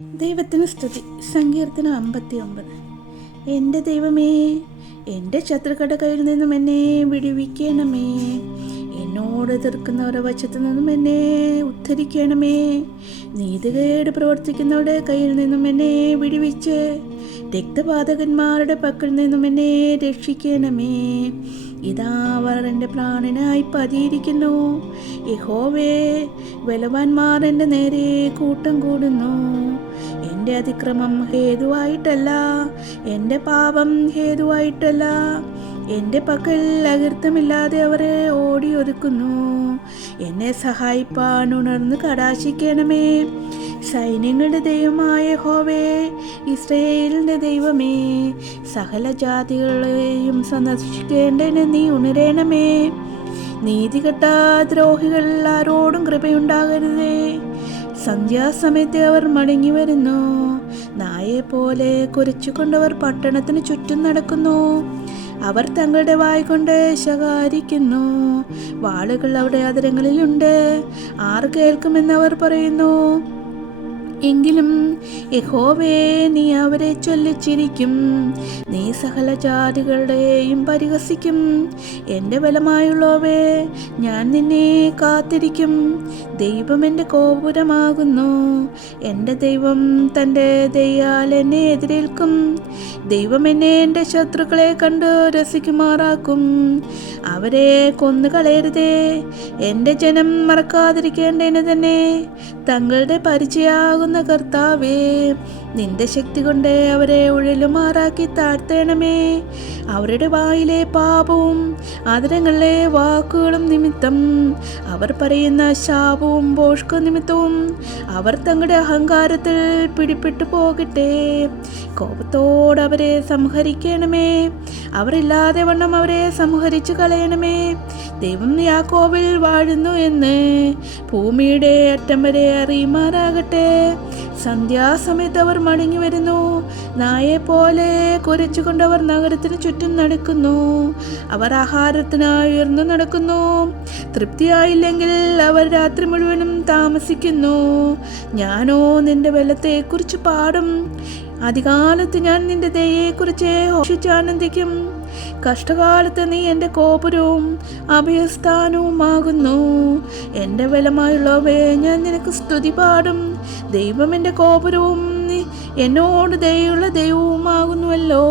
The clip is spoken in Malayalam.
ദൈവത്തിന് സ്തുതി. സങ്കീർത്തനം 59. എൻ്റെ ദൈവമേ, എൻ്റെ ശത്രുക്കളുടെ കയ്യിൽ നിന്നും എന്നെ വിടുവിക്കണമേ. എന്നോട് എതിർക്കുന്നവരുടെ വശത്തു നിന്നും എന്നെ ഉദ്ധരിക്കണമേ. നീതികേട് പ്രവർത്തിക്കുന്നവരുടെ കയ്യിൽ നിന്നും എന്നെ വിടുവിച്ച് രക്തപാതകന്മാരുടെ പക്കൽ നിന്നും എന്നെ രക്ഷിക്കണമേ. ഇതാ അവർ എൻ്റെ പ്രാണനായി പതിയിരിക്കുന്നു. യഹോവേ, ബലവാന്മാർ എൻ്റെ നേരെ കൂട്ടം കൂടുന്നു. എൻ്റെ അതിക്രമം ഹേതുവായിട്ടല്ല, എൻ്റെ പാപം ഹേതുവായിട്ടല്ല. എൻ്റെ പക്കൽ അകൃത്യമില്ലാതെ അവരെ ഓടിയൊതുക്കുന്നു. എന്നെ സഹായിപ്പാൻ ഉണർന്ന് കടാശിക്കണമേ. സൈന്യങ്ങളുടെ ദൈവമായ യഹോവേ, ഇസ്രായേലിൻ്റെ ദൈവമേ, സകല ജാതികളെയും സന്ദർശിക്കേണ്ടതിന് നീ ഉണരണമേ. നീതികെട്ട ദ്രോഹികൾ ആരോടും കൃപയുണ്ടാകരുതേ. സന്ധ്യാസമയത്ത് അവർ മടങ്ങി വരുന്നു. നായെപ്പോലെ കുരച്ചുകൊണ്ടവർ പട്ടണത്തിന് ചുറ്റും നടക്കുന്നു. അവർ തങ്ങളുടെ വായ് കൊണ്ട് ശകാരിക്കുന്നു. വാളുകൾ അവിടെ അതിരങ്ങളിലുണ്ട്. ആർ കേൾക്കുമെന്നവർ പറയുന്നു. എങ്കിലും യഹോവേ, നീ അവരെ ചൊല്ലിച്ചിരിക്കും. നീ സകല ജാതികളുടെയും പരിഹസിക്കും. എൻ്റെ ബലമായുള്ളവേ, ഞാൻ നിന്നെ കാത്തിരിക്കും. ദൈവം എൻ്റെ ഗോപുരമാകുന്നു. എൻ്റെ ദൈവം തൻ്റെ ദയയാൽ എന്നെ എതിരേൽക്കും. ദൈവം എന്നെ എൻ്റെ ശത്രുക്കളെ കണ്ട് രസിക്കുമാറാക്കും. അവരെ കൊന്നുകളയരുതേ. എൻ്റെ ജനം മറക്കാതിരിക്കേണ്ടതിന് തന്നെ തങ്ങളുടെ പരിചയമാകുന്ന കർത്താവേ, നിന്റെ ശക്തി കൊണ്ട് അവരെ ഉഴലുമാറാക്കി താഴ്ത്തണമേ. അവരുടെ വായിലെ പാപവും ആദരങ്ങളിലെ വാക്കുകളും നിമിത്തം, അവർ പറയുന്ന ശാപവും ഭോഷ്ക നിമിത്തവും അവർ തങ്ങളുടെ അഹങ്കാരത്തിൽ പിടിപ്പെട്ടു പോകട്ടെ. കോപത്തോടെ അവരെ സംഹരിക്കണമേ. അവരില്ലാതെ വണ്ണം അവരെ സംഹരിച്ചു കളയണമേ. ദൈവം യാക്കോബിൽ വാഴുന്നു എന്ന് ഭൂമിയുടെ അറ്റം വരെ അറിയുമാറാകട്ടെ. സന്ധ്യാസമയത്ത് അവർ മടങ്ങി വരുന്നു. നായെപ്പോലെ കുരച്ചുകൊണ്ടവർ നഗരത്തിന് ചുറ്റും നടക്കുന്നു. അവർ ആഹാരത്തിനായി ഉയർന്നു നടക്കുന്നു. തൃപ്തിയായില്ലെങ്കിൽ അവർ രാത്രി മുഴുവനും താമസിക്കുന്നു. ഞാനോ നിന്റെ ബലത്തെക്കുറിച്ച് പാടും. അധികാലത്ത് ഞാൻ നിന്റെ ദയയെക്കുറിച്ച് ഘോഷിച്ചാനന്ദിക്കും. കഷ്ടകാലത്ത് നീ എൻ്റെ ഗോപുരവും അഭയസ്ഥാനവുമാകുന്നു. എൻ്റെ ബലമായുള്ളവേ, ഞാൻ നിനക്ക് സ്തുതി പാടും. ദൈവം എൻ്റെ ഗോപുരവും എന്നോട് ദയുള്ള ദൈവവുമാകുന്നുവല്ലോ.